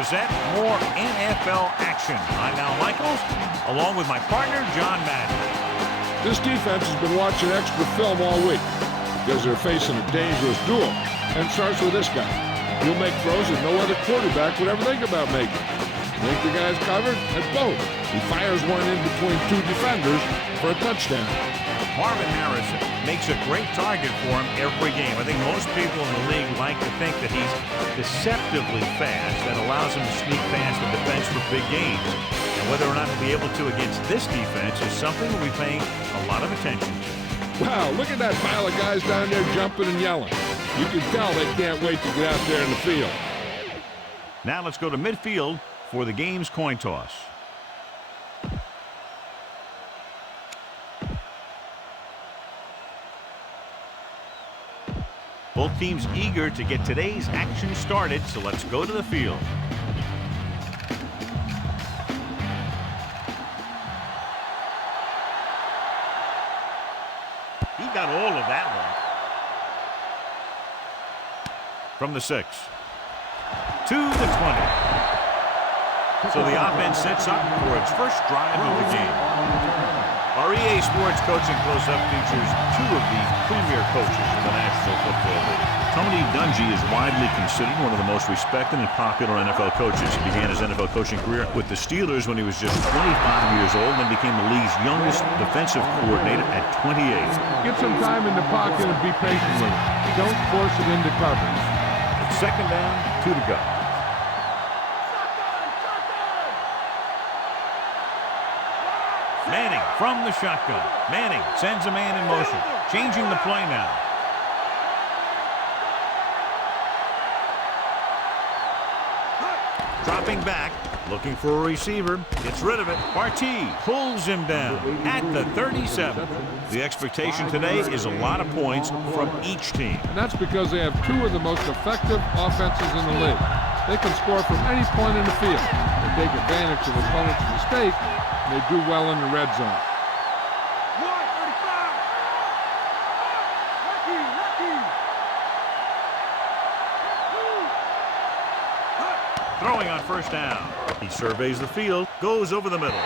present more NFL action. I'm Al Michaels, along with my partner, John Madden. This defense has been watching extra film all week because they're facing a dangerous duel. And it starts with this guy. He'll make throws that no other quarterback would ever think about making. Think the guy's covered? And boom, he fires one in between two defenders for a touchdown. Marvin Harrison makes a great target for him every game. I think most people in the league like to think that he's deceptively fast. That allows him to sneak past the defense for big gains. And whether or not he'll be able to against this defense is something we'll be paying a lot of attention to. Wow, look at that pile of guys down there jumping and yelling. You can tell they can't wait to get out there in the field. Now let's go to midfield for the game's coin toss. Both teams eager to get today's action started, so let's go to the field. He got all of that one. From the 6 to the 20. So the offense sets up for its first drive of the game. Our EA Sports Coaching Close-Up features two of the premier coaches in the National Football League. Tony Dungy is widely considered one of the most respected and popular NFL coaches. He began his NFL coaching career with the Steelers when he was just 25 years old and became the league's youngest defensive coordinator at 28. Get some time in the pocket and be patient with it. Don't force it into coverage. It's second down, 2 to go. Manning from the shotgun. Manning sends a man in motion. Changing the play now. Dropping back. Looking for a receiver. Gets rid of it. Partee pulls him down at the 37. The expectation today is a lot of points from each team. And that's because they have two of the most effective offenses in the league. They can score from any point in the field. They take advantage of opponents' mistake. They do well in the red zone. Throwing on first down. He surveys the field, goes over the middle.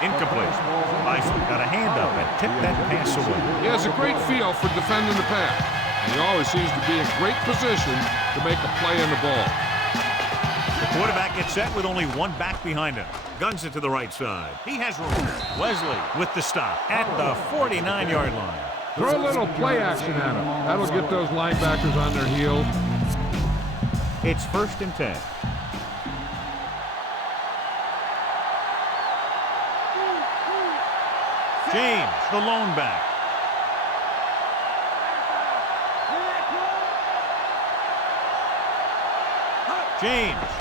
Incomplete. Bison got a hand up and tipped that pass away. He has a great feel for defending the pass. And he always seems to be in great position to make a play on the ball. The quarterback gets set with only one back behind him. Guns it to the right side. He has room. Wesley with the stop at the 49-yard line. Throw a little play action at him. That'll get those linebackers on their heels. It's 1st and 10. James, the lone back. James.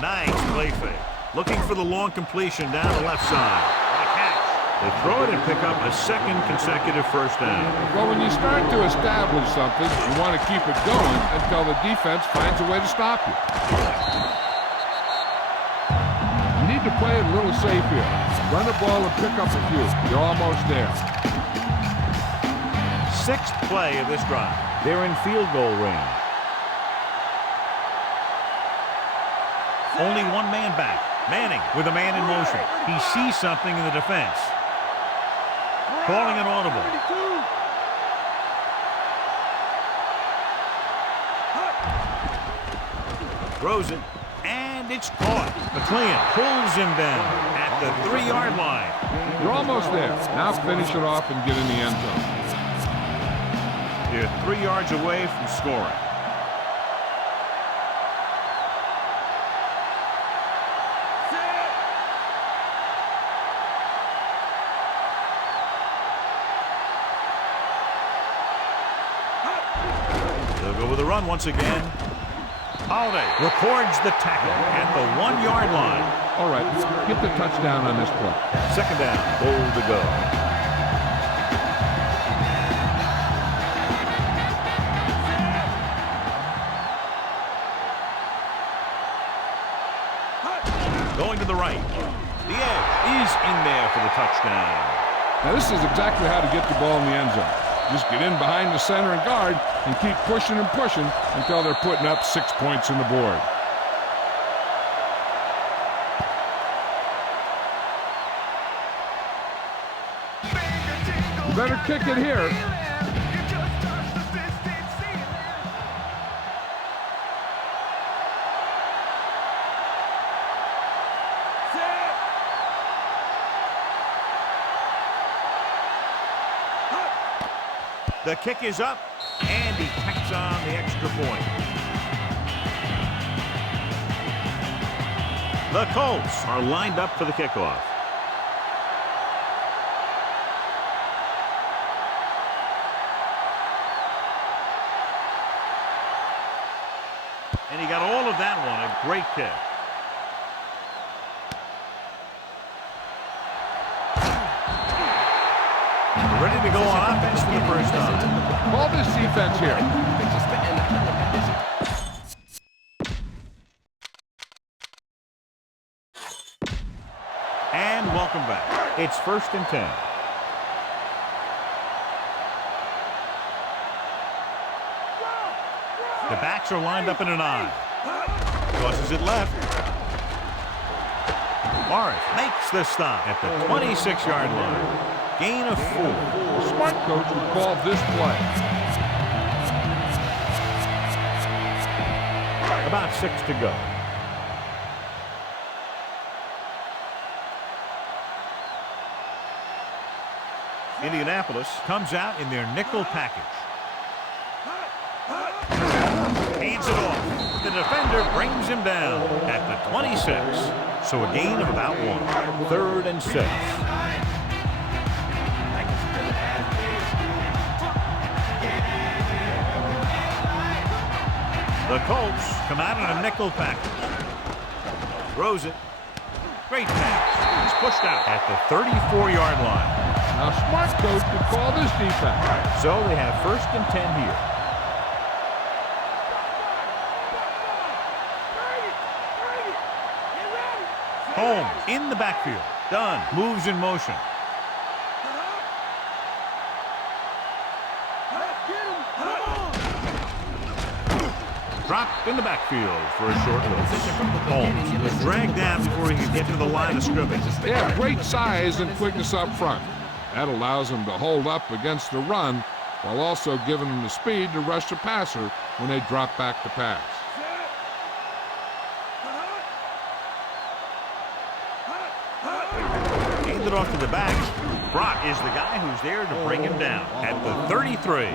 Nice play fake. Looking for the long completion down the left side. What a catch. They throw it and pick up a second consecutive first down. Well, when you start to establish something, you want to keep it going until the defense finds a way to stop you. You need to play it a little safe here. Run the ball and pick up a few. You're almost there. 6th play of this drive. They're in field goal range. Only one man back. Manning with a man in motion. He sees something in the defense. Calling an audible. Throws it, and it's caught. McLean pulls him down at the 3-yard line. You're almost there. Now finish it off and get in the end zone. They're 3 yards away from scoring. With a run once again. Holiday records the tackle at the 1-yard line. All right, get the touchdown on this play. Second down, goal to go. Going to the right. The edge is in there for the touchdown. Now this is exactly how to get the ball in the end zone. Just get in behind the center and guard and keep pushing and pushing until they're putting up 6 points on the board. better kick it here. The kick is up, and he tacks on the extra point. The Colts are lined up for the kickoff. And he got all of that one, a great kick. Ready to go on offense for the first time. Call this defense here. And welcome back. It's 1st and 10. The backs are lined up in an I. Tosses it left. Morris makes the stop at the 26-yard line. Gain of 4. A smart coach would call this play. About 6 to go. Indianapolis comes out in their nickel package. Hands it off. The defender brings him down at the 26. So a gain of about 1. 3rd and 6. The Colts come out in a nickel package. Throws it. Great pass. He's pushed out at the 34-yard line. Now, smart coach would call this defense. So they have 1st and 10 here. Holmes in the backfield. Dunn moves in motion. Dropped in the backfield for a short loss. Holmes was dragged down before he could get to the line of scrimmage. Yeah, great size and quickness up front. That allows him to hold up against the run while also giving him the speed to rush the passer when they drop back to pass. Handed it off to the back. Brock is the guy who's there to bring him down at the 33.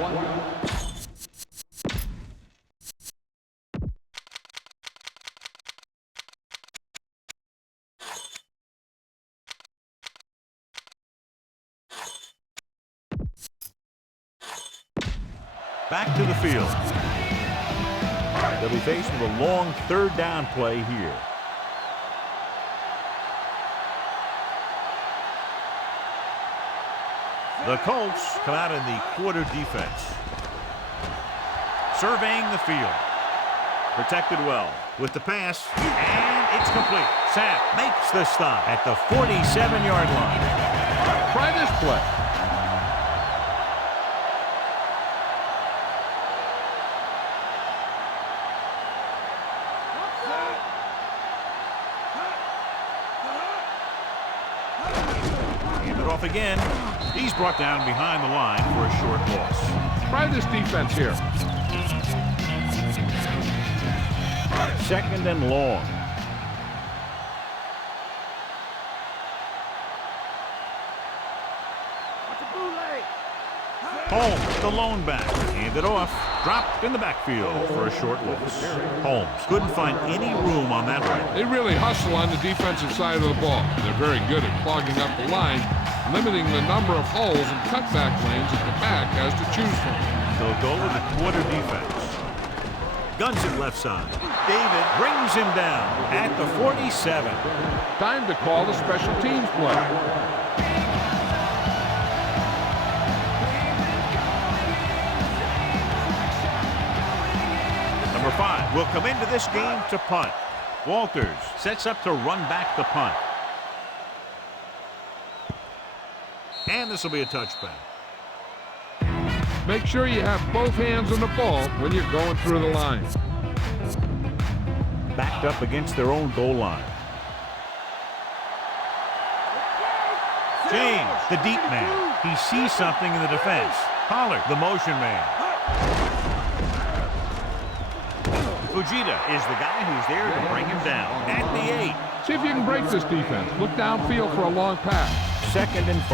Back to the field. They'll be faced with a long 3rd down play here. The Colts come out in the quarter defense. Surveying the field. Protected well with the pass, and it's complete. Sapp makes the stop at the 47-yard line. Try this play. Off again. He's brought down behind the line for a short loss. Try this defense here. 2nd and long. Holmes, the lone back, handed off, dropped in the backfield for a short loss. Holmes couldn't find any room on that one. They really hustle on the defensive side of the ball. They're very good at clogging up the line, limiting the number of holes and cutback lanes that the back has to choose from. They'll go with the quarter defense. Guns it left side. David brings him down at the 47. Time to call the special teams play. Number 5 will come into this game to punt. Walters sets up to run back the punt. And this will be a touchback. Make sure you have both hands on the ball when you're going through the line. Backed up against their own goal line. James, the deep man. He sees something in the defense. Pollard, the motion man. Fujita is the guy who's there to bring him down at the 8. See if you can break this defense. Look downfield for a long pass. 2nd and 5.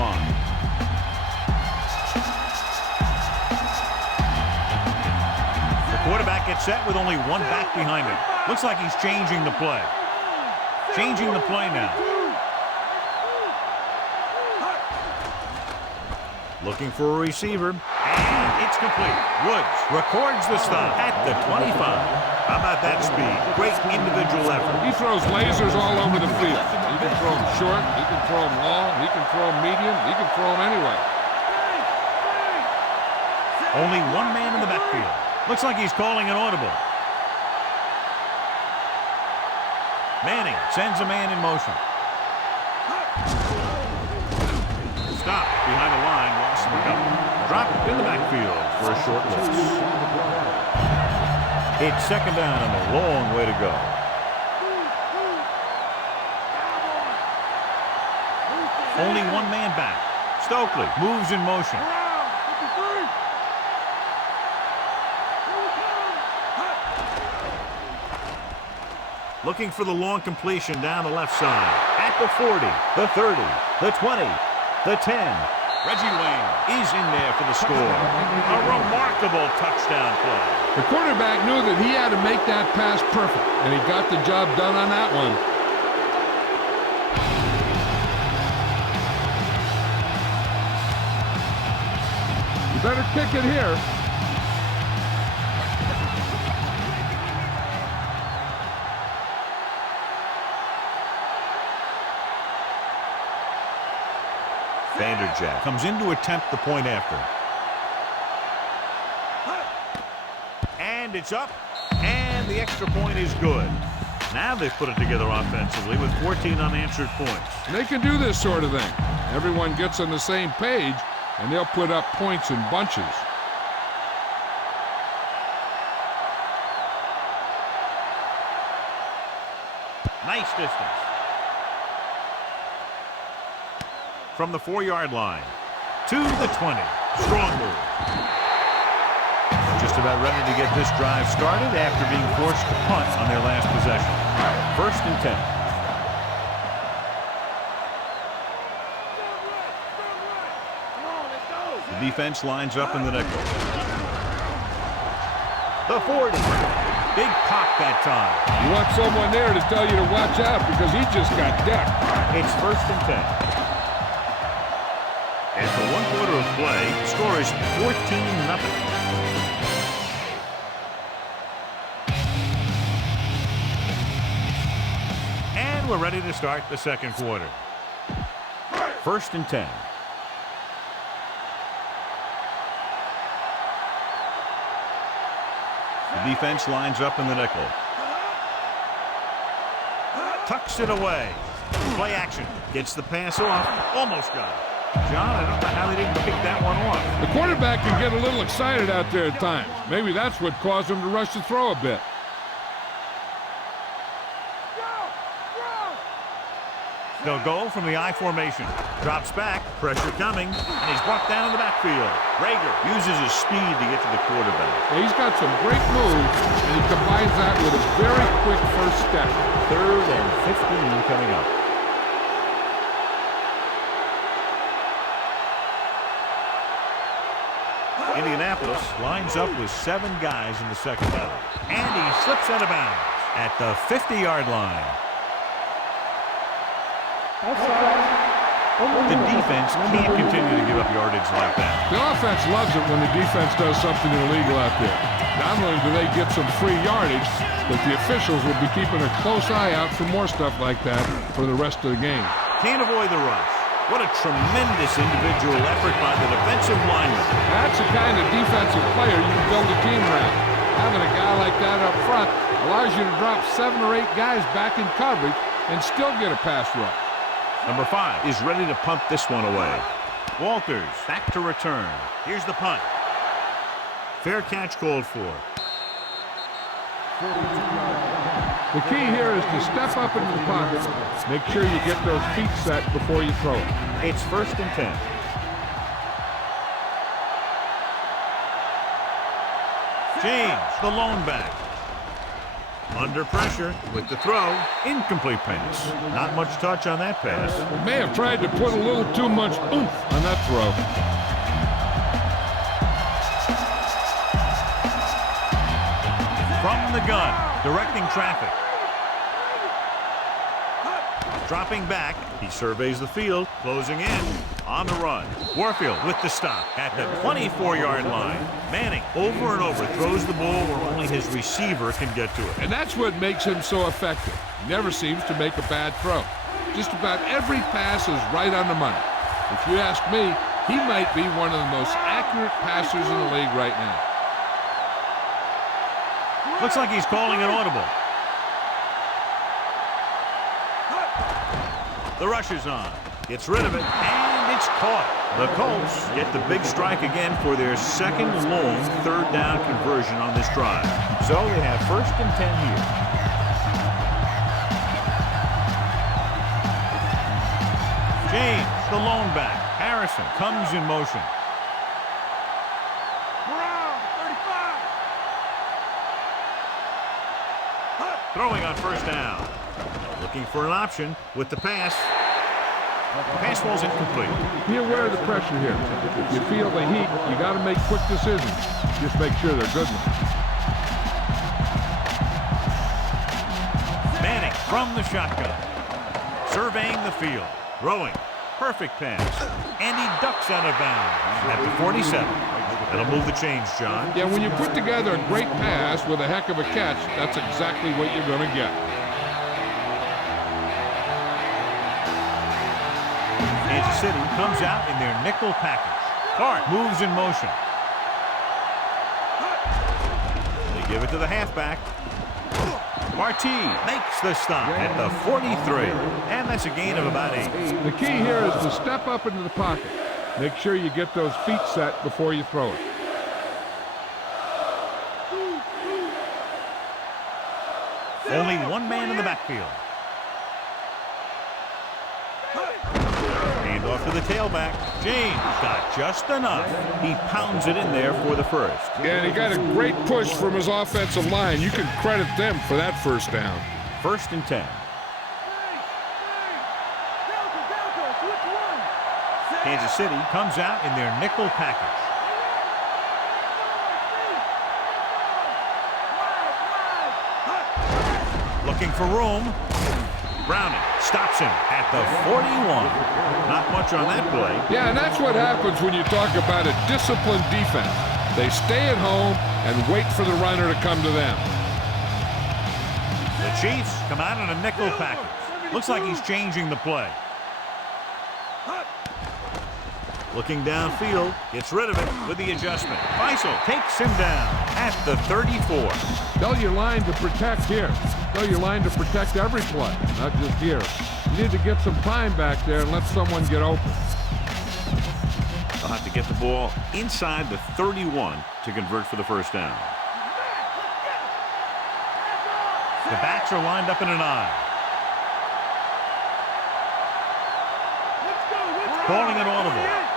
The quarterback gets set with only one back behind him. Looks like he's changing the play. Changing the play now. Looking for a receiver. And it's complete. Woods records the stop at the 25. How about that speed? Great individual effort. He throws lasers all over the field. He can throw them short. He can throw them long. He can throw them medium. He can throw them anyway. Only one man in the backfield. Looks like he's calling an audible. Manning sends a man in motion. Stop behind the line. Lost the cover. Drop in the backfield for a short loss. It's 2nd down and a long way to go. Only one man back. Stokely moves in motion. Looking for the long completion down the left side. At the 40, the 30, the 20, the 10. Reggie Wayne is in there for the score. A remarkable touchdown play. The quarterback knew that he had to make that pass perfect, and he got the job done on that one. You better kick it here. Vanderjagt comes in to attempt the point after. And it's up. And the extra point is good. Now they've put it together offensively with 14 unanswered points. They can do this sort of thing. Everyone gets on the same page, and they'll put up points in bunches. Nice distance. From the 4-yard line to the 20. Strong move. Just about ready to get this drive started after being forced to punt on their last possession. 1st and 10. The defense lines up in the nickel. The 40. Big pop that time. You want someone there to tell you to watch out because he just got decked. It's 1st and 10. After 1 quarter of play, the score is 14-0. And we're ready to start the 2nd quarter. 1st and 10. The defense lines up in the nickel. Tucks it away. Play action. Gets the pass off. Almost got it. John, I don't know how they didn't pick that one off. The quarterback can get a little excited out there at times. Maybe that's what caused him to rush the throw a bit. They'll go from the I formation. Drops back, pressure coming, and he's brought down in the backfield. Rager uses his speed to get to the quarterback. Well, he's got some great moves, and he combines that with a very quick first step. 3rd and 15 coming up. Indianapolis lines up with 7 guys in the second half. And he slips out of bounds at the 50-yard line. The defense can't continue to give up yardage like that. The offense loves it when the defense does something illegal out there. Not only do they get some free yardage, but the officials will be keeping a close eye out for more stuff like that for the rest of the game. Can't avoid the rush. What a tremendous individual effort by the defensive lineman. That's the kind of defensive player you can build a team around. Having a guy like that up front allows you to drop 7 or 8 guys back in coverage and still get a pass rush. Number 5 is ready to punt this one away. Walters back to return. Here's the punt. Fair catch called for. The key here is to step up into the pocket. Make sure you get those feet set before you throw it. It's 1st and 10. James, the lone back. Under pressure with the throw. Incomplete pass. Not much touch on that pass. He may have tried to put a little too much oomph on that throw. From the gun, directing traffic. Dropping back, he surveys the field, closing in, on the run. Warfield with the stop at the 24-yard line. Manning over and over throws the ball where only his receiver can get to it. And that's what makes him so effective. He never seems to make a bad throw. Just about every pass is right on the money. If you ask me, he might be one of the most accurate passers in the league right now. Looks like he's calling an audible. The rush is on. Gets rid of it, and it's caught. The Colts get the big strike again for their second long third down conversion on this drive. So they have 1st and 10 here. James, the lone back. Harrison comes in motion. Throwing on 1st down. Looking for an option with the pass. The pass falls incomplete. Be aware of the pressure here. If you feel the heat, you got to make quick decisions. Just make sure they're good ones. Manning from the shotgun. Surveying the field. Throwing. Perfect pass. And he ducks out of bounds at the 47. That'll move the chains, John. Yeah, when you put together a great pass with a heck of a catch, that's exactly what you're going to get. Kansas City comes out in their nickel package. Hart moves in motion. They give it to the halfback. Marti makes the stop at the 43. And that's a gain of about 8. The key here is to step up into the pocket. Make sure you get those feet set before you throw it. Only one man in the backfield. Hand off to the tailback. James got just enough. He pounds it in there for the first. Yeah, and he got a great push from his offensive line. You can credit them for that 1st down. 1st and 10. Kansas City comes out in their nickel package. Looking for room. Browning stops him at the 41. Not much on that play. Yeah, and that's what happens when you talk about a disciplined defense. They stay at home and wait for the runner to come to them. The Chiefs come out in a nickel package. Looks like he's changing the play. Looking downfield, gets rid of it with the adjustment. Faisal takes him down at the 34. Tell your line to protect here. Tell your line to protect every play, not just here. You need to get some time back there and let someone get open. They'll have to get the ball inside the 31 to convert for the 1st down. The backs are lined up in an I. Calling an audible.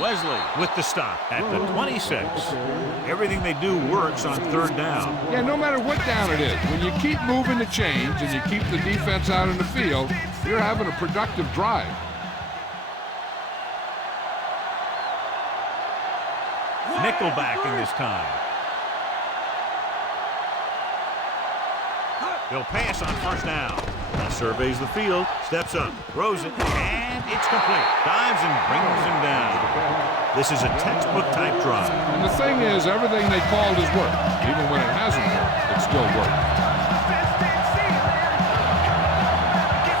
Wesley with the stop at the 26. Everything they do works on 3rd down. Yeah, no matter what down it is, when you keep moving the chains and you keep the defense out in the field, you're having a productive drive. Nickelback in this time. They'll pass on 1st down. He surveys the field, steps up, throws it, and it's complete. Dives and brings him down. This is a textbook type drive. And the thing is, everything they called has worked. Even when it hasn't worked, it still worked.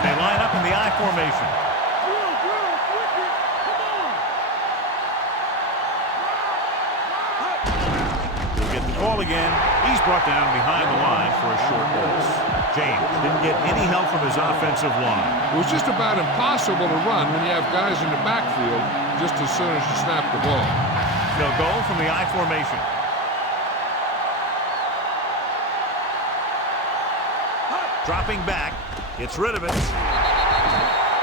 They line up in the I formation. He'll get the call again. He's brought down behind the line for a short loss. James didn't get any help from his offensive line. It was just about impossible to run when you have guys in the backfield just as soon as you snap the ball. They'll go from the I formation. Dropping back. Gets rid of it.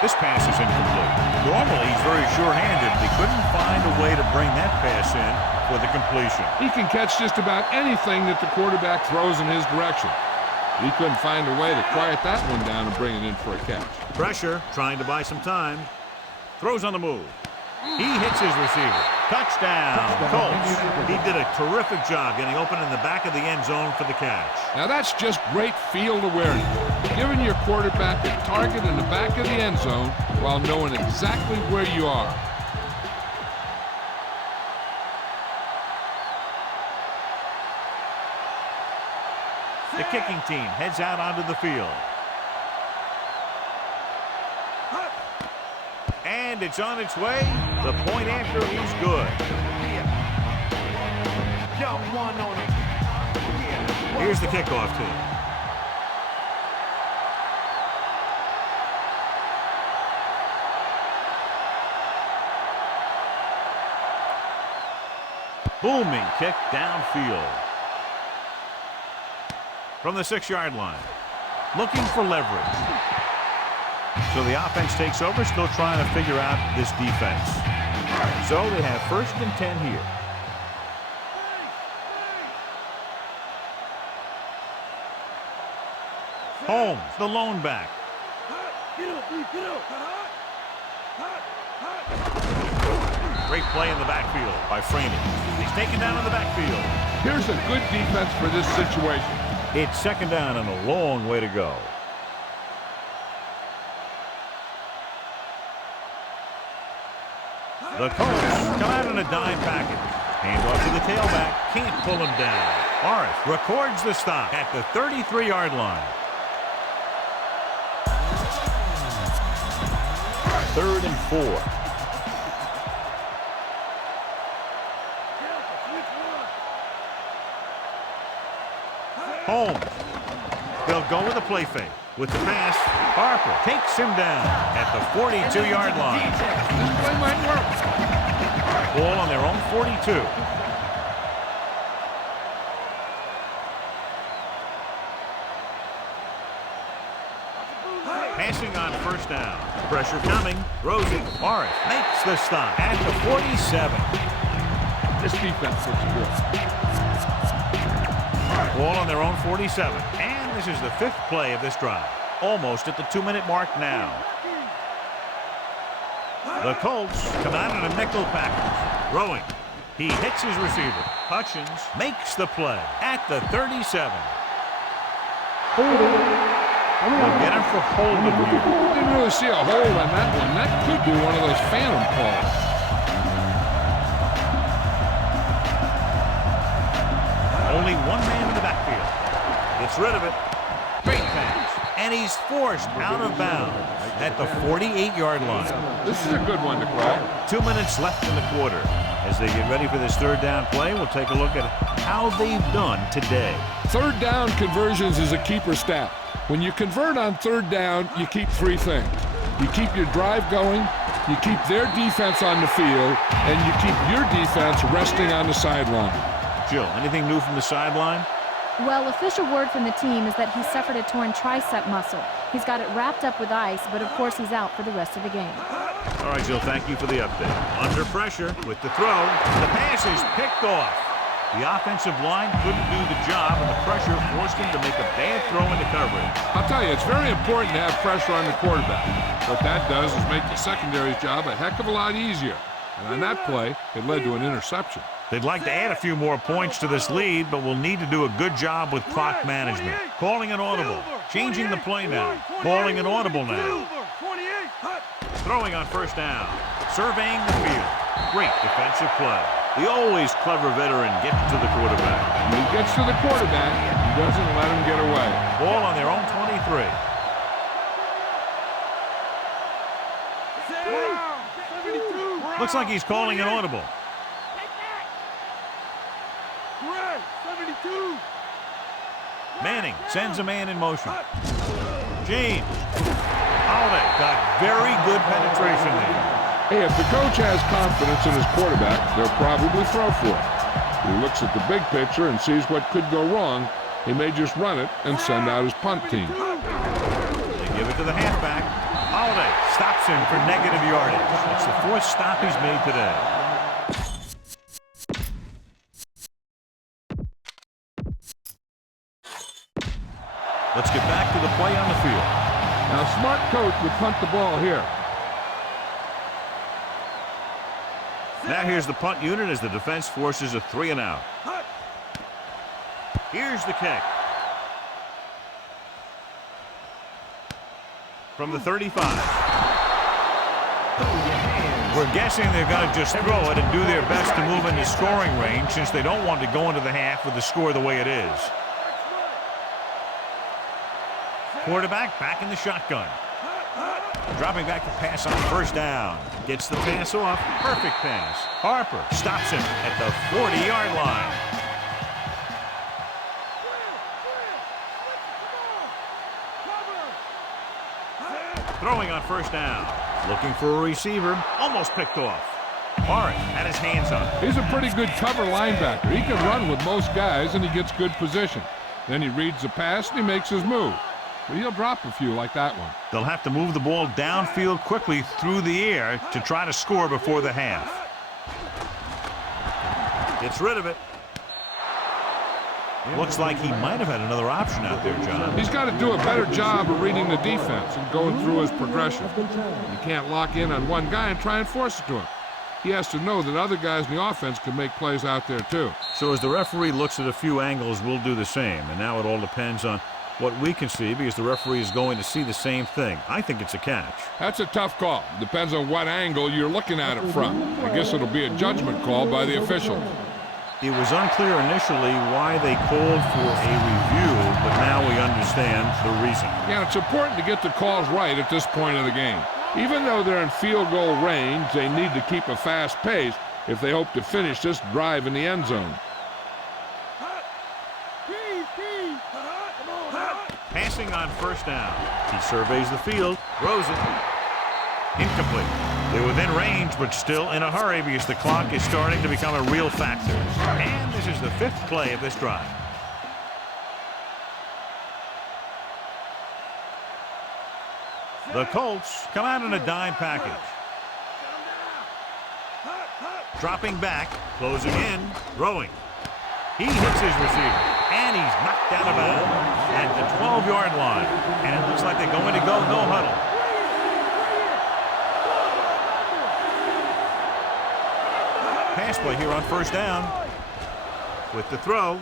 This pass is incomplete. Normally, he's very sure-handed, but he couldn't find a way to bring that pass in for the completion. He can catch just about anything that the quarterback throws in his direction. He couldn't find a way to quiet that one down and bring it in for a catch. Pressure, trying to buy some time. Throws on the move. He hits his receiver. Touchdown, Colts. He did a terrific job getting open in the back of the end zone for the catch. Now that's just great field awareness. Giving your quarterback a target in the back of the end zone while knowing exactly where you are. The kicking team heads out onto the field. And it's on its way. The point after is good. Here's the kickoff team. Booming kick downfield. From the 6-yard line. Looking for leverage. So the offense takes over, still trying to figure out this defense. So they have 1st and 10 here. Holmes, the lone back. Great play in the backfield by Franey. He's taken down in the backfield. Here's a good defense for this situation. It's 2nd down and a long way to go. The Colts come out in a dime package. Hand off to the tailback. Can't pull him down. Morris records the stop at the 33-yard line. 3rd and 4. Holmes. They'll go with a play fake. With the pass, Harper takes him down at the 42-yard line. This play might work. Ball on their own 42. Passing on 1st down. Pressure coming. Throws it. Morris makes the stop at the 47. This defense looks good. Ball on their own 47. And this is the 5th play of this drive. Almost at the 2-minute mark now. The Colts come out in a nickel package. Throwing. He hits his receiver. Hutchins makes the play at the 37. They'll get him for holding here. Didn't really see a hold on that one. That could be one of those phantom calls. Only one man in the backfield. Gets rid of it. Great pass. And he's forced out of bounds at the 48-yard line. This is a good one to call. 2 minutes left in the quarter. As they get ready for this 3rd down play, we'll take a look at how they've done today. 3rd down conversions is a keeper stat. When you convert on 3rd down, you keep 3 things. You keep your drive going, you keep their defense on the field, and you keep your defense resting on the sideline. Jill, anything new from the sideline? Well, official word from the team is that he suffered a torn tricep muscle. He's got it wrapped up with ice, but of course he's out for the rest of the game. All right, Jill, thank you for the update. Under pressure with the throw. The pass is picked off. The offensive line couldn't do the job, and the pressure forced him to make a bad throw into coverage. I'll tell you, it's very important to have pressure on the quarterback. What that does is make the secondary's job a heck of a lot easier. And on that play, it led to an interception. They'd like to add a few more points to this lead, but will need to do a good job with clock management. Calling an audible. Changing the play now. Calling an audible now. Throwing on 1st down. Surveying the field. Great defensive play. The always clever veteran gets to the quarterback. When he gets to the quarterback, he doesn't let him get away. Ball on their own 23. Looks like he's calling an audible. Manning sends a man in motion. James. Holiday got very good penetration there. Hey, if the coach has confidence in his quarterback, they'll probably throw for it. If he looks at the big picture and sees what could go wrong, he may just run it and send out his punt team. Give it to the halfback. Holiday stops him for negative yardage. It's the 4th stop he's made today. Let's get back to the play on the field. Now, a smart coach would punt the ball here. Now here's the punt unit as the defense forces a 3-and-out. Here's the kick. From the 35. We're guessing they're going to just throw it and do their best to move into scoring range since they don't want to go into the half with the score the way it is. Quarterback back in the shotgun. Dropping back to pass on 1st down. Gets the pass off. Perfect pass. Harper stops him at the 40-yard line. Throwing on 1st down. Looking for a receiver. Almost picked off. Morris had his hands on it. He's a pretty good cover linebacker. He can run with most guys, and he gets good position. Then he reads the pass, and he makes his move. But he'll drop a few like that one. They'll have to move the ball downfield quickly through the air to try to score before the half. Gets rid of it. Looks like he might have had another option out there, John. He's got to do a better job of reading the defense and going through his progression. You can't lock in on one guy and try and force it to him. He has to know that other guys in the offense can make plays out there too. So as the referee looks at a few angles, we'll do the same. And now it all depends on what we can see because the referee is going to see the same thing. I think it's a catch. That's a tough call. Depends on what angle you're looking at it from. I guess it'll be a judgment call by the officials. It was unclear initially why they called for a review, but now we understand the reason. Yeah, it's important to get the calls right at this point of the game. Even though they're in field goal range, they need to keep a fast pace if they hope to finish this drive in the end zone. Passing on 1st down. He surveys the field, throws it. Incomplete. They're within range, but still in a hurry because the clock is starting to become a real factor. And this is the 5th play of this drive. The Colts come out in a dime package. Dropping back, closing in, throwing. He hits his receiver, and he's knocked out of bounds at the 12-yard line. And it looks like they're going to go no huddle. Pass play here on 1st down. With the throw,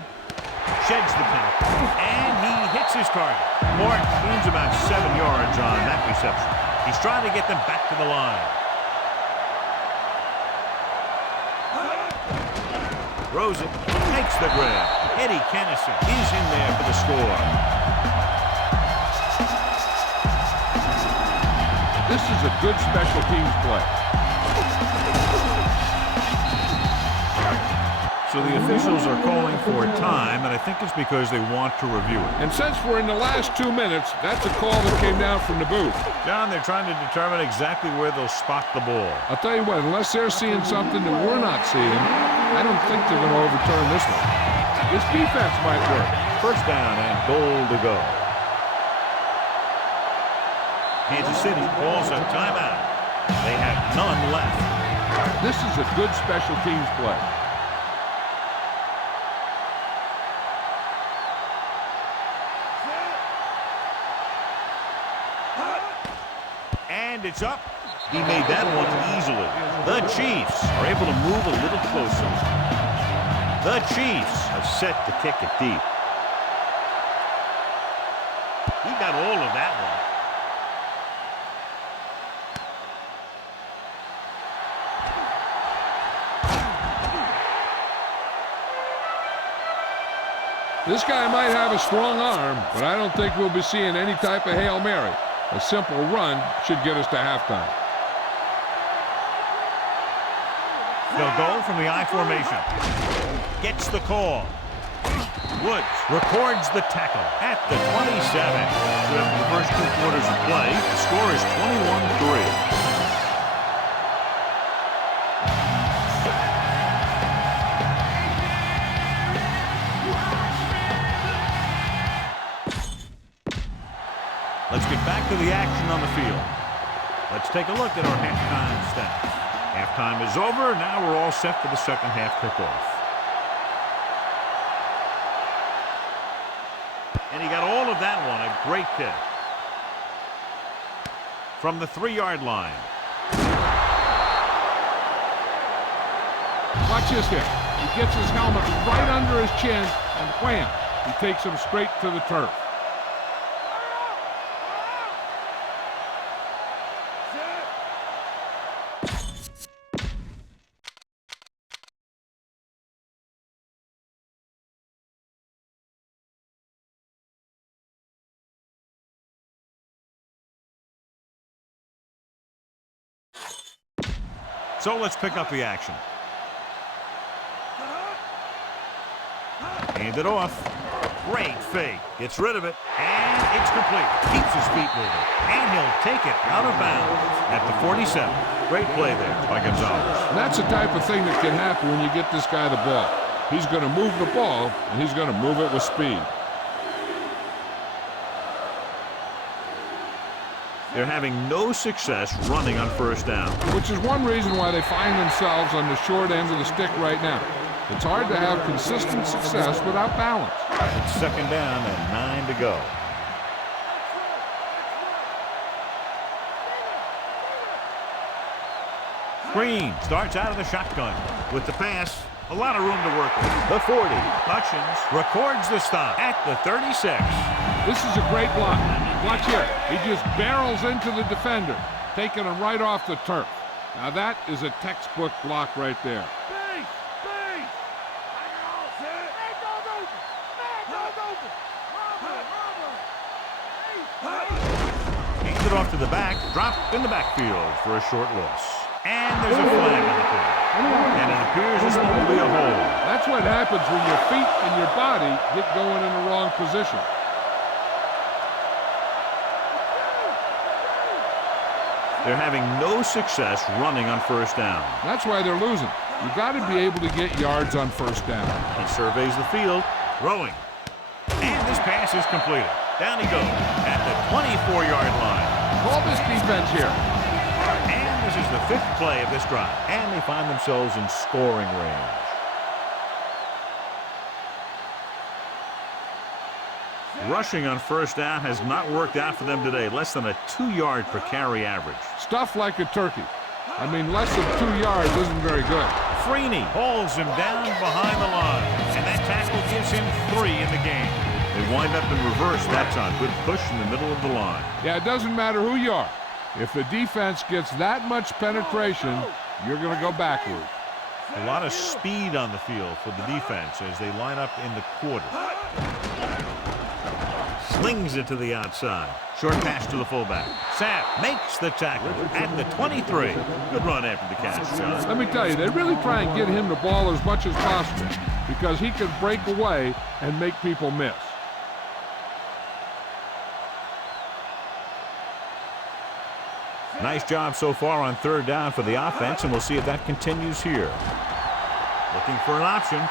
sheds the tackle, and he hits his target. Morton gains about 7 yards on that reception. He's trying to get them back to the line. Throws it, makes the grab. Eddie Kennison is in there for the score. This is a good special teams play. So the officials are calling for time, and I think it's because they want to review it. And since we're in the last 2 minutes, that's a call that came down from the booth. John, they're trying to determine exactly where they'll spot the ball. I'll tell you what, unless they're seeing something that we're not seeing, I don't think they're going to overturn this one. This defense might work. 1st down and goal to go. Kansas City calls a timeout. They have none left. This is a good special teams play. And it's up. He made that one easily. The Chiefs are able to move a little closer. The Chiefs are set to kick it deep. He got all of that one. This guy might have a strong arm, but I don't think we'll be seeing any type of Hail Mary. A simple run should get us to halftime. They'll go from the I formation. Gets the call. Woods records the tackle at the 27. So after the first 2 quarters of play, the score is 21-3. Let's get back to the action on the field. Let's take a look at our halftime stats. Halftime is over. Now we're all set for the second half kickoff. And he got all of that one. A great kick. From the 3-yard line. Watch this here. He gets his helmet right under his chin, and wham, he takes him straight to the turf. So let's pick up the action. Hand it off. Great fake. Gets rid of it. And it's complete. Keeps his feet moving. And he'll take it out of bounds at the 47. Great play there by Gonzalez. And that's the type of thing that can happen when you get this guy the ball. He's going to move the ball, and he's going to move it with speed. They're having no success running on first down. Which is one reason why they find themselves on the short end of the stick right now. It's hard to have consistent success without balance. It's second down and 9 to go. Green starts out of the shotgun with the pass. A lot of room to work with. The 40. Hutchins records the stop at the 36. This is a great block. Watch here. He just barrels into the defender, taking him right off the turf. Now that is a textbook block right there. Hands it off to the back. Dropped in the backfield for a short loss. And there's a flag on the play. And it appears this will be a hold. That's what happens when your feet and your body get going in the wrong position. They're having no success running on first down. That's why they're losing. You've got to be able to get yards on first down. He surveys the field, throwing. And this pass is completed. Down he goes at the 24-yard line. Call this defense here. And this is the 5th play of this drive. And they find themselves in scoring range. Rushing on first down has not worked out for them today. Less than a 2-yard per carry average. Stuffed like a turkey. I mean, less than 2 yards isn't very good. Freeney holds him down behind the line. And that tackle gives him 3 in the game. They wind up in reverse that time. Good push in the middle of the line. Yeah, it doesn't matter who you are. If the defense gets that much penetration, you're going to go backward. A lot of speed on the field for the defense as they line up in the quarter. Slings it to the outside. Short pass to the fullback. Sapp makes the tackle at the 23. Good run after the catch, John. Let me tell you, they really try and get him the ball as much as possible because he can break away and make people miss. Nice job so far on third down for the offense, and we'll see if that continues here. Looking for an option.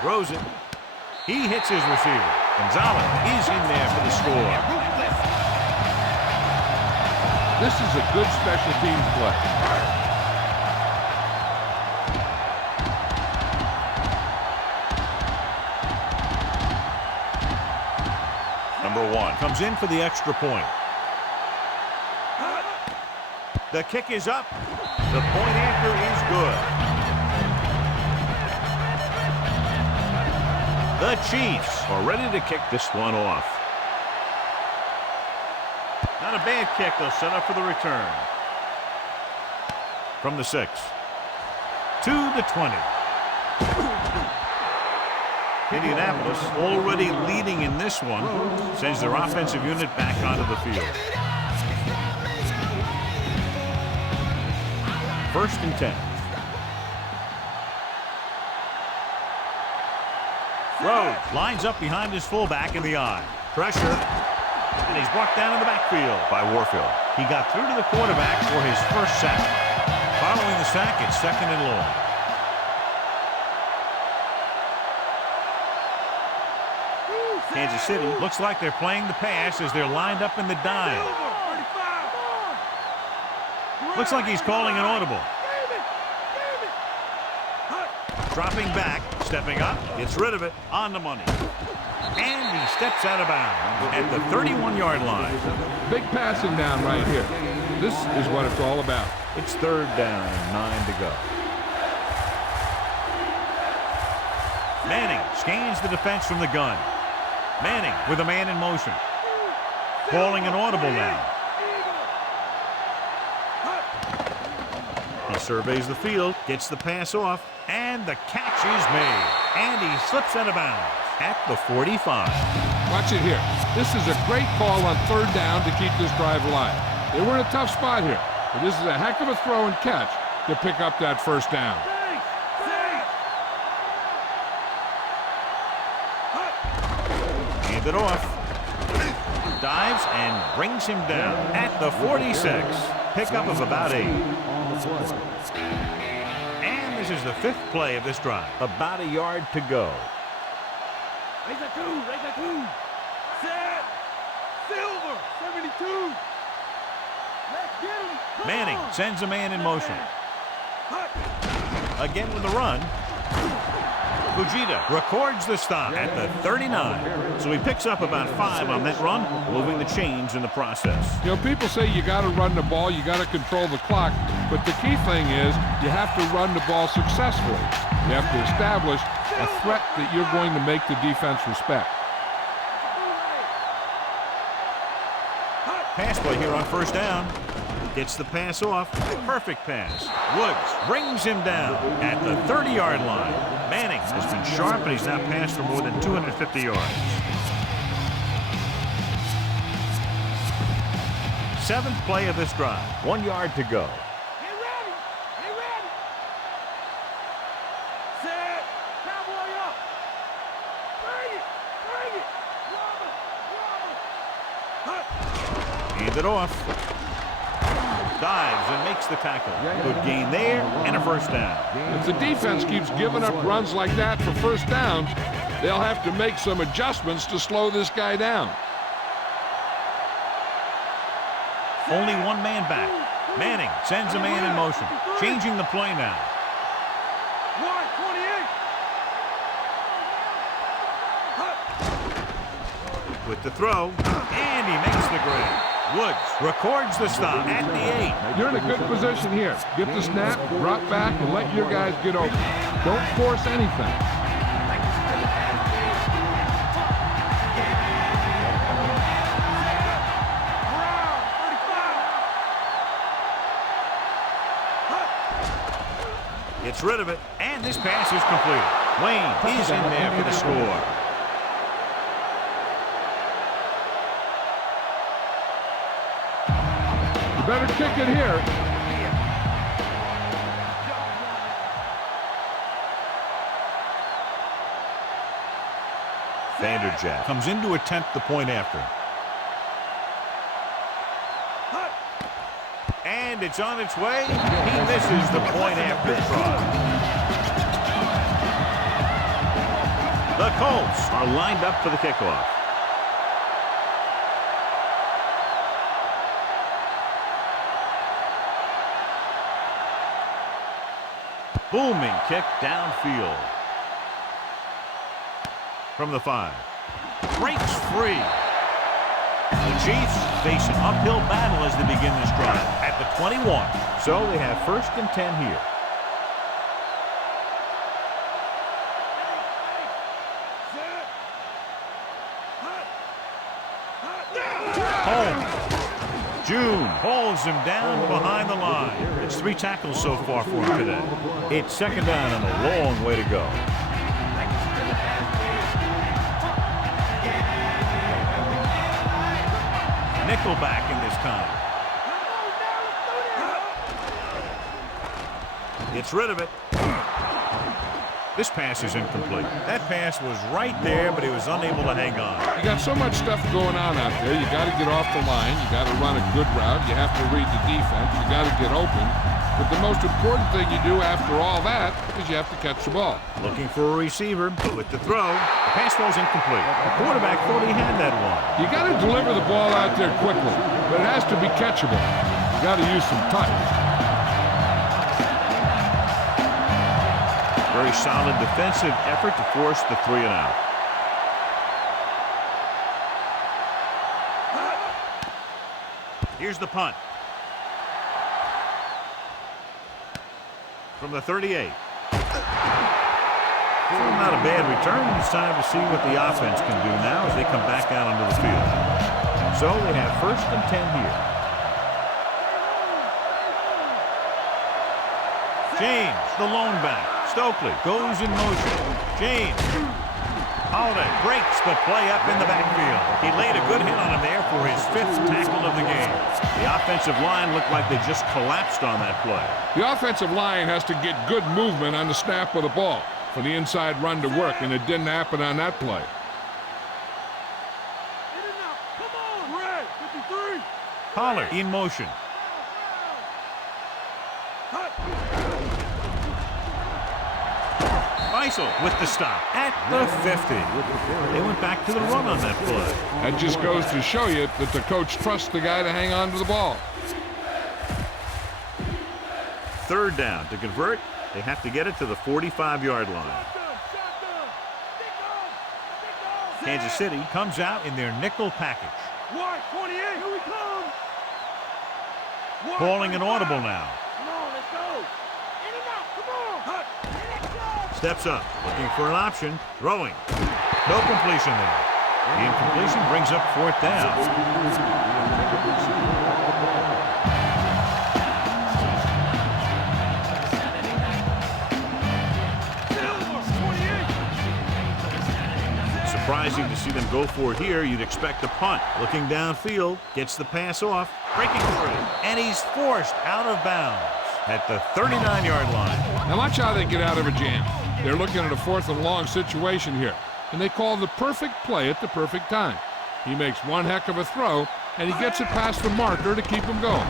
Throws it. He hits his receiver. Gonzalez is in there for the score. This is a good special teams play. Number 1 comes in for the extra point. The kick is up. The point after is good. The Chiefs are ready to kick this one off. Not a bad kick. They'll set up for the return. From the 6 to the 20. Indianapolis already leading in this one. Sends their offensive unit back onto the field. 1st and 10. Rhodes lines up behind his fullback in the eye. Pressure. And he's brought down in the backfield by Warfield. He got through to the quarterback for his first sack. Following the sack, it's 2nd and long. Kansas City looks like they're playing the pass as they're lined up in the dime. Looks like he's calling an audible. Dropping back, stepping up, gets rid of it, on the money. And he steps out of bounds at the 31-yard line. Big passing down right here. This is what it's all about. It's 3rd down and 9 to go. Manning scans the defense from the gun. Manning with a man in motion. Calling an audible now. He surveys the field, gets the pass off, and the catch is made. And he slips out of bounds at the 45. Watch it here. This is a great call on 3rd down to keep this drive alive. They were in a tough spot here, but this is a heck of a throw and catch to pick up that 1st down. Hand it off. Dives and brings him down at the 46. Pickup of about 8. And this is the 5th play of this drive. About a yard to go. Raise a 2. Set. Silver. 72. Let's get him. Manning sends a man in motion. Again with the run. Fujita records the stop at the 39. So he picks up about 5 on that run, moving the chains in the process. You know, people say you got to run the ball, you got to control the clock, but the key thing is you have to run the ball successfully. You have to establish a threat that you're going to make the defense respect. Pass play here on 1st down. Gets the pass off. Perfect pass. Woods brings him down at the 30-yard line. Manning has been sharp, and he's now passed for more than 250 yards. 7th play of this drive. 1 yard to go. Get ready. Get ready. Set. Cowboy up. Bring it. Bring it. Rubber. Hand it off. Dives and makes the tackle. Good gain there and a 1st down. If the defense keeps giving up runs like that for 1st downs, they'll have to make some adjustments to slow this guy down. Only 1 man back. Manning sends a man in motion. Changing the play now. 128. With the throw, and he makes the grab. Woods records the stop at the 8. You're in a good position here. Get the snap, drop back, and let your guys get open. Don't force anything. Gets rid of it, and this pass is completed. Wayne is in there for the score. You better kick it here. Vanderjagt comes in to attempt the point after. And it's on its way. He misses the point after try. The Colts are lined up for the kickoff. Booming kick downfield. From the 5. Breaks free. The Chiefs face an uphill battle as they begin this drive at the 21. So they have 1st and 10 here. Home. June holds him down behind the line. It's 3 tackles so far for him today. It's 2nd down and a long way to go. Nickelback in this time. Gets rid of it. This pass is incomplete. That pass was right there, but he was unable to hang on. You got so much stuff going on out there. You got to get off the line. You got to run a good route. You have to read the defense. You got to get open. But the most important thing you do after all that is you have to catch the ball. Looking for a receiver, but with the throw, the pass falls incomplete. The quarterback thought he had that one. You got to deliver the ball out there quickly, but it has to be catchable. You got to use some touch. Very solid defensive effort to force the 3-and-out. Here's the punt. From the 38. Not a bad return. It's time to see what the offense can do now as they come back out onto the field. So they have 1st and 10 here. James, the lone back. Stokely goes in motion. James. Holiday breaks the play up in the backfield. He laid a good hit on him there for his 5th tackle of the game. The offensive line looked like they just collapsed on that play. The offensive line has to get good movement on the snap of the ball for the inside run to work, and it didn't happen on that play. Come on, Red, 53. Pollard in motion. Faisal with the stop at the 50. They went back to the run on that play. That just goes to show you that the coach trusts the guy to hang on to the ball. 3rd down. To convert, they have to get it to the 45-yard line. Kansas City comes out in their nickel package. 28, here we come. Calling an audible now. Come on, let's go. In and out, come on. Steps up, looking for an option, throwing. No completion there. The incompletion brings up 4th down. Surprising to see them go for it here. You'd expect a punt. Looking downfield, gets the pass off, breaking free, and he's forced out of bounds at the 39-yard line. Now watch how they get out of a jam. They're looking at a 4th and long situation here, and they call the perfect play at the perfect time. He makes one heck of a throw, and he gets it past the marker to keep him going.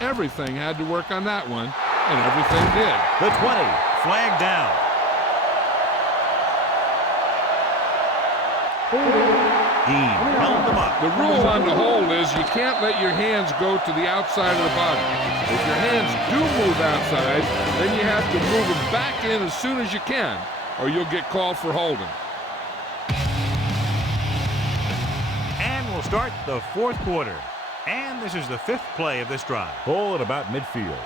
Everything had to work on that one, and everything did. The 20, flag down. Dean held them up. The rule on the hold is you can't let your hands go to the outside of the body. If your hands do move outside, then you have to move them back in as soon as you can, or you'll get called for holding. And we'll start the 4th quarter. And this is the 5th play of this drive. Ball at about midfield.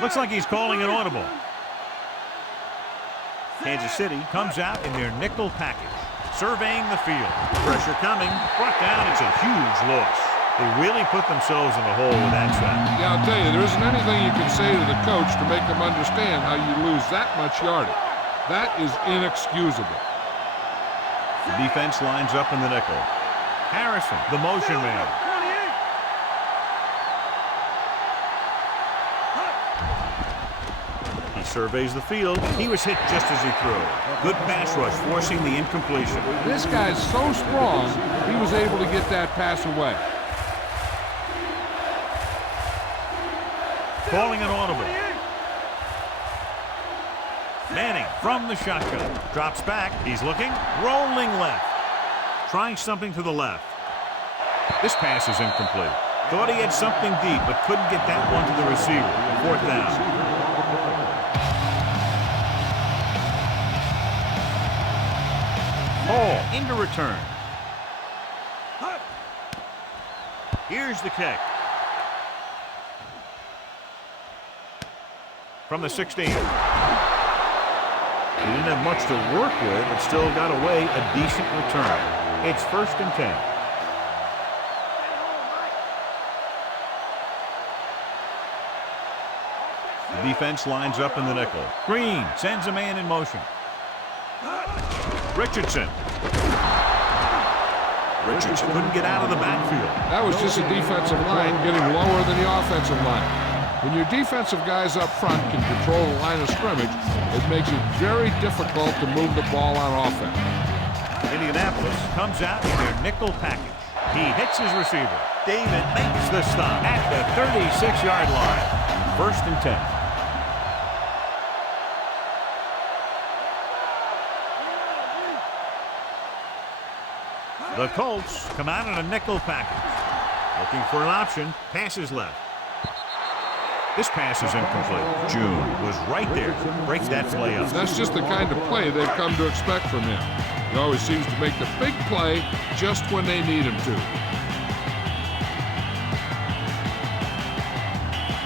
Looks like he's calling an audible. Kansas City comes out in their nickel package, surveying the field. Pressure coming, brought down. It's a huge loss. They really put themselves in the hole with that sack. Yeah, I'll tell you, there isn't anything you can say to the coach to make them understand how you lose that much yardage. That is inexcusable. The defense lines up in the nickel. Harrison, the motion man. He surveys the field. He was hit just as he threw. Good pass rush, forcing the incompletion. This guy's so strong, he was able to get that pass away. Calling an audible. Manning from the shotgun. Drops back. He's looking. Rolling left. Trying something to the left. This pass is incomplete. Thought he had something deep, but couldn't get that one to the receiver. 4th down. Hall into return. Here's the kick. From the 16. He didn't have much to work with, but still got away a decent return. It's 1st and 10. The defense lines up in the nickel. Green sends a man in motion. Richardson couldn't get out of the backfield. That was just a defensive line getting lower than the offensive line. When your defensive guys up front can control the line of scrimmage, it makes it very difficult to move the ball on offense. Indianapolis comes out in their nickel package. He hits his receiver. David makes the stop at the 36-yard line. 1st and 10. The Colts come out in a nickel package. Looking for an option. Passes left. This pass is incomplete. June was right there. Break that play up. That's just the kind of play they've come to expect from him. He always seems to make the big play just when they need him to.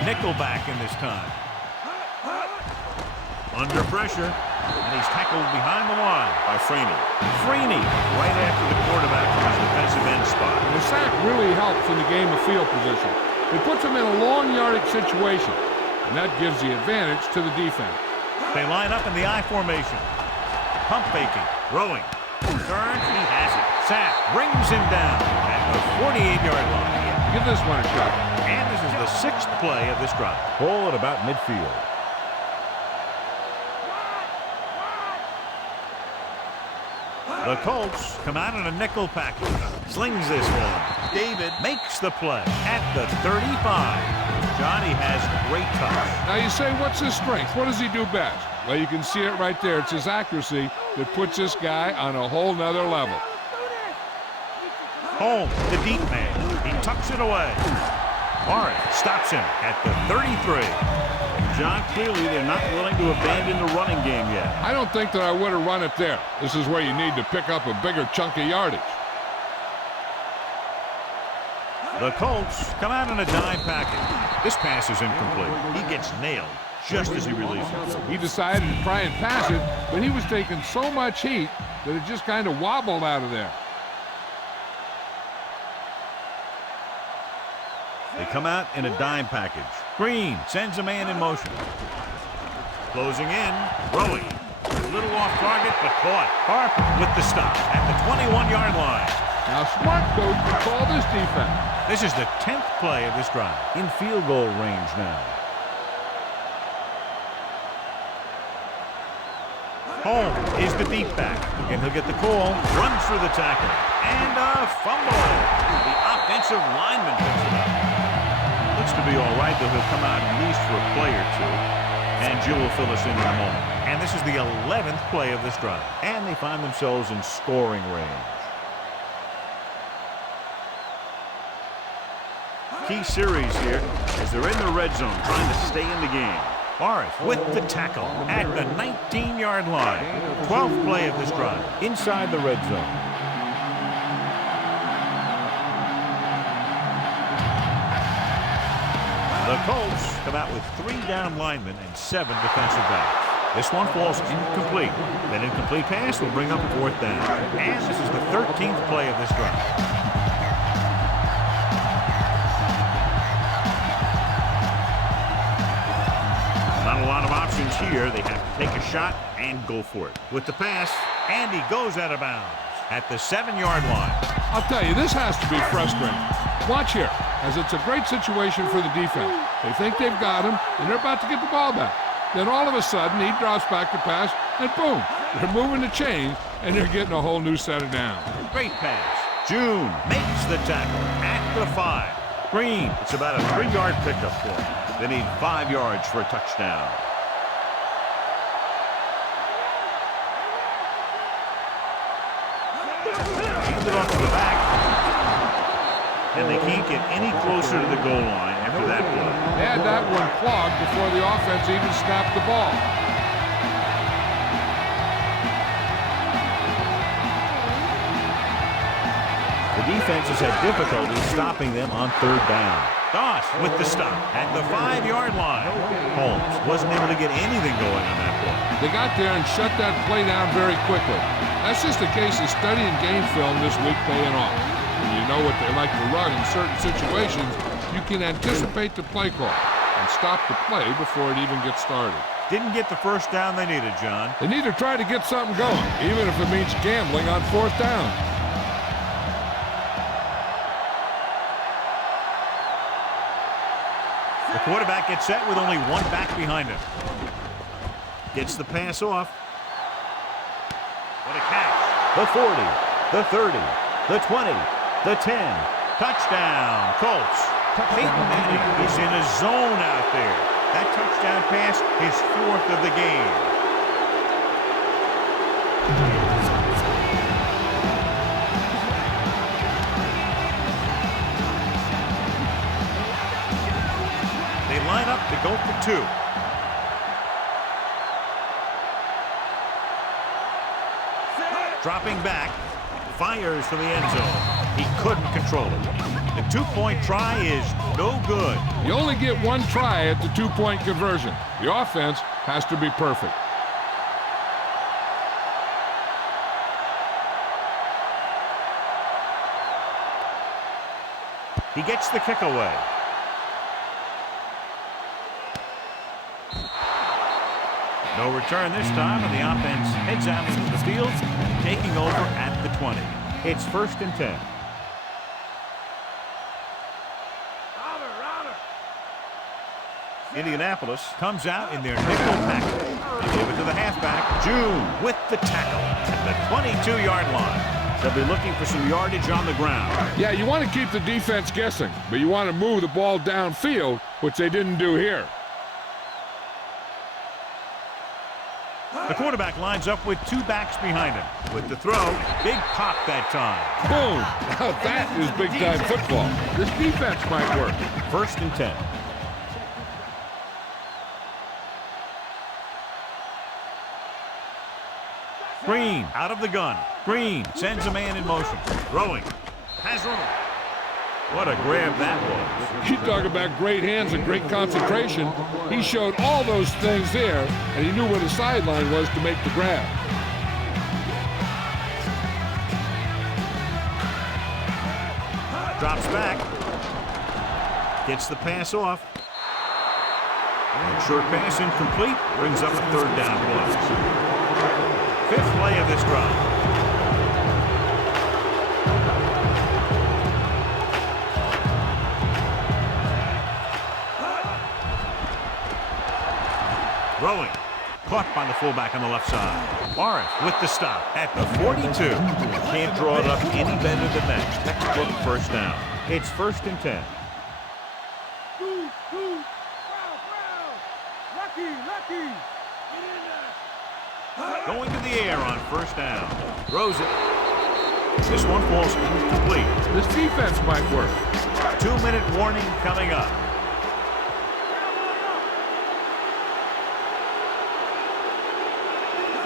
Nickelback in this time. Under pressure, and he's tackled behind the line by Freeney. Freeney right after the quarterback from his defensive end spot. The sack really helps in the game of field position. It puts him in a long yardage situation, and that gives the advantage to the defense. They line up in the I formation. Pump faking, throwing. Turns, he has it. Sack brings him down at the 48-yard line. Give this one a shot. And this is the 6th play of this drive. Ball at about midfield. The Colts come out in a nickel package. Slings this one. David makes the play at the 35. Johnny has great touch. Now you say, what's his strength? What does he do best? Well, you can see it right there. It's his accuracy that puts this guy on a whole nother level. Home, the deep man. He tucks it away. Morris stops him at the 33. John, clearly they're not willing to abandon the running game yet. I don't think that I would have run it there. This is where you need to pick up a bigger chunk of yardage. The Colts come out in a dime package. This pass is incomplete. He gets nailed just as he releases. He decided to try and pass it, but he was taking so much heat that it just kind of wobbled out of there. They come out in a dime package. Green sends a man in motion. Closing in, throwing. A little off target, but caught. Harper with the stop at the 21-yard line. Now, smart coach can call this defense. This is the 10th play of this drive. In field goal range now. Home is the deep back. And he'll get the call. Runs through the tackle. And a fumble. The offensive lineman picks it up. Looks to be all right, though he'll come out at least for a play or two. And Jill will fill us in a moment. And this is the 11th play of this drive. And they find themselves in scoring range. Key series here as they're in the red zone trying to stay in the game. Morris with the tackle at the 19-yard line. 12th play of this drive. Inside the red zone. The Colts come out with 3 down linemen and 7 defensive backs. This one falls incomplete. That incomplete pass will bring up 4th down. And this is the 13th play of this drive. Not a lot of options here. They have to take a shot and go for it. With the pass, and he goes out of bounds at the 7-yard line. I'll tell you, this has to be frustrating. Watch here, as it's a great situation for the defense. They think they've got him, and they're about to get the ball back. Then all of a sudden, he drops back to pass, and boom, they're moving the chains, and they're getting a whole new set of downs. Great pass. June makes the tackle at the 5. Green, it's about a 3-yard pickup for him. They need 5 yards for a touchdown. Hands it off to the back. And they can't get any closer to the goal line after that play. They had that one clogged before the offense even snapped the ball. The defense has had difficulty stopping them on 3rd down. Doss with the stop at the 5-yard line. Holmes wasn't able to get anything going on that play. They got there and shut that play down very quickly. That's just a case of studying game film this week paying off. When you know what they like to run in certain situations, you can anticipate the play call and stop the play before it even gets started. Didn't get the first down they needed, John. They need to try to get something going, even if it means gambling on 4th down. The quarterback gets set with only 1 back behind him. Gets the pass off. What a catch. The 40, the 30, the 20, the 10, Touchdown, Colts. Peyton Manning is in a zone out there. That touchdown pass is 4th of the game. They line up to go for 2. Dropping back, fires to the end zone. He couldn't control it. The 2-point try is no good. You only get 1 try at the 2-point conversion. The offense has to be perfect. He gets the kick away. No return this time, and the offense heads out into the field, taking over at the 20. It's 1st and 10. Indianapolis comes out in their nickel package. They give it to the halfback, June, with the tackle at the 22-yard line. They'll be looking for some yardage on the ground. Yeah, you want to keep the defense guessing, but you want to move the ball downfield, which they didn't do here. The quarterback lines up with 2 backs behind him. With the throw, big pop that time. Boom! Now that is big-time football. This defense might work. 1st and 10. Green out of the gun. Green sends a man in motion. Throwing. Has room. What a grab that was. You talk about great hands and great concentration. He showed all those things there, and he knew where the sideline was to make the grab. Drops back. Gets the pass off. And short pass incomplete. Brings up a 3rd down play. 5th play of this drive. Throwing. Caught by the fullback on the left side. Morris with the stop at the 42. Can't draw it up any better than that. Textbook 1st down. It's 1st and 10. Lucky. Get in there. Going to the air on 1st down. Throws it. This one falls incomplete. This defense might work. 2-minute warning coming up.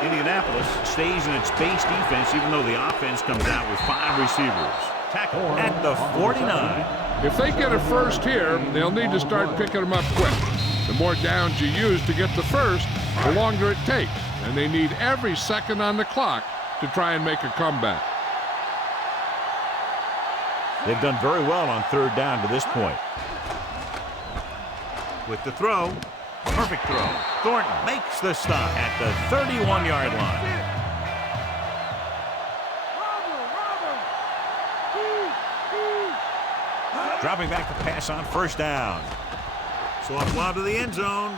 Indianapolis stays in its base defense even though the offense comes out with 5 receivers. Tackle at the 49. If they get a first here, they'll need to start picking them up quick. The more downs you use to get the first, the longer it takes. And they need every second on the clock to try and make a comeback. They've done very well on 3rd down to this point. With the throw. Perfect throw. Thornton makes the stop at the 31-yard line. Dropping back to pass on 1st down. Soft lob to the end zone.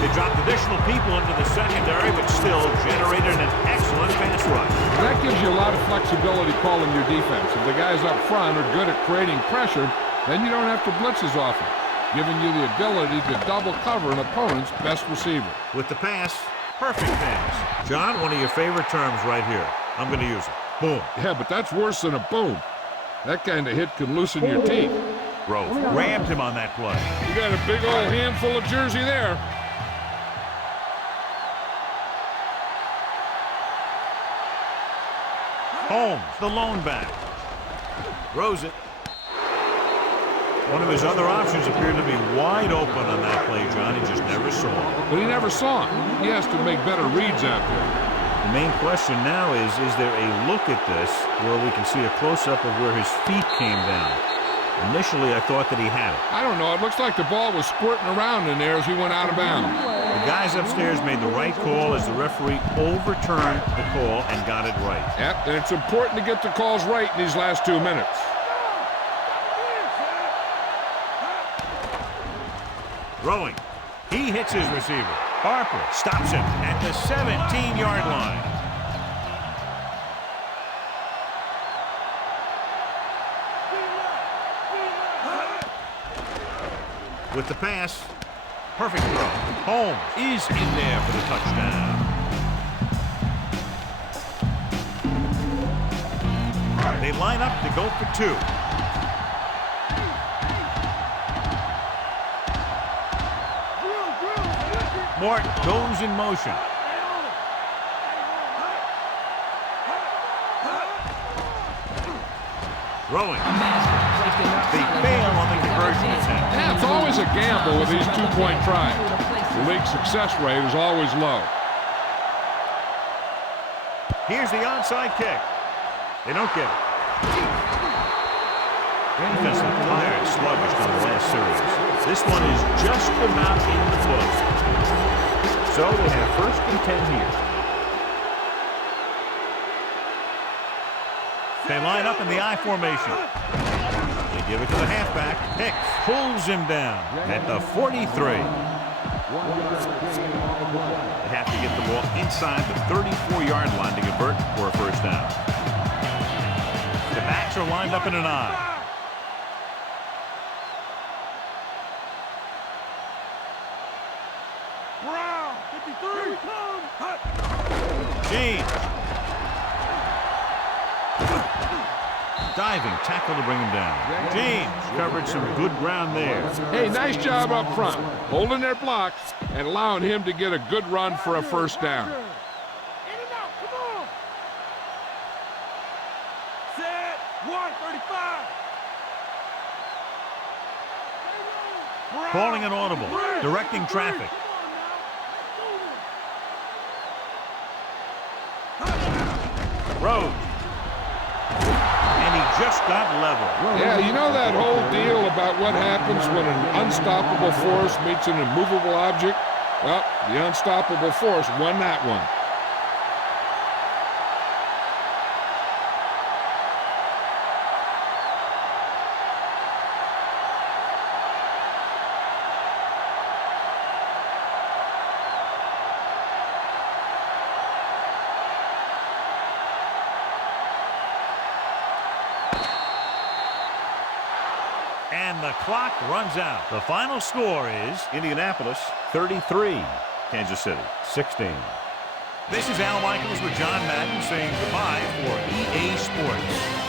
They dropped additional people into the secondary, but still generated an excellent pass rush. That gives you a lot of flexibility calling your defense. If the guys up front are good at creating pressure, then you don't have to blitz as often, giving you the ability to double cover an opponent's best receiver. With the pass, perfect pass. John, one of your favorite terms right here. I'm going to use it. Boom. Yeah, but that's worse than a boom. That kind of hit can loosen your teeth. Rove rammed him on that play. You got a big old handful of jersey there. Holmes, the lone back. Throws it. One of his other options appeared to be wide open on that play, John. He just never saw him. But he never saw him. He has to make better reads out there. The main question now is there a look at this where we can see a close-up of where his feet came down? Initially, I thought that he had it. I don't know. It looks like the ball was squirting around in there as he went out of bounds. The guys upstairs made the right call as the referee overturned the call and got it right. Yep, and it's important to get the calls right in these last 2 minutes. Throwing. He hits his receiver. Harper stops him at the 17-yard line. With the pass. Perfect throw. Holmes is in there for the touchdown. They line up to go for 2. Mort goes in motion. Throwing. They fail on the conversion attempt. Yeah, it's always a gamble with these two-point tries. The league success rate is always low. Here's the onside kick. They don't get it. Defensive tired, sluggish on the last series. This one is just about in the book. So we have 1st and 10 here. They line up in the I formation. They give it to the halfback. Hicks pulls him down at the 43. They have to get the ball inside the 34-yard line to convert for a 1st down. The backs are lined up in an I. Brown, 53. James. Diving tackle to bring him down. James covered some good ground there. Hey, nice job up front, holding their blocks and allowing him to get a good run for a 1st down. In and out, come on. Set, 135. Calling an audible, directing traffic. Rhodes. And he just got level. Yeah, you know that whole deal about what happens when an unstoppable force meets an immovable object? Well, the unstoppable force won that one. And the clock runs out. The final score is Indianapolis 33, Kansas City 16. This is Al Michaels with John Madden saying goodbye for EA Sports.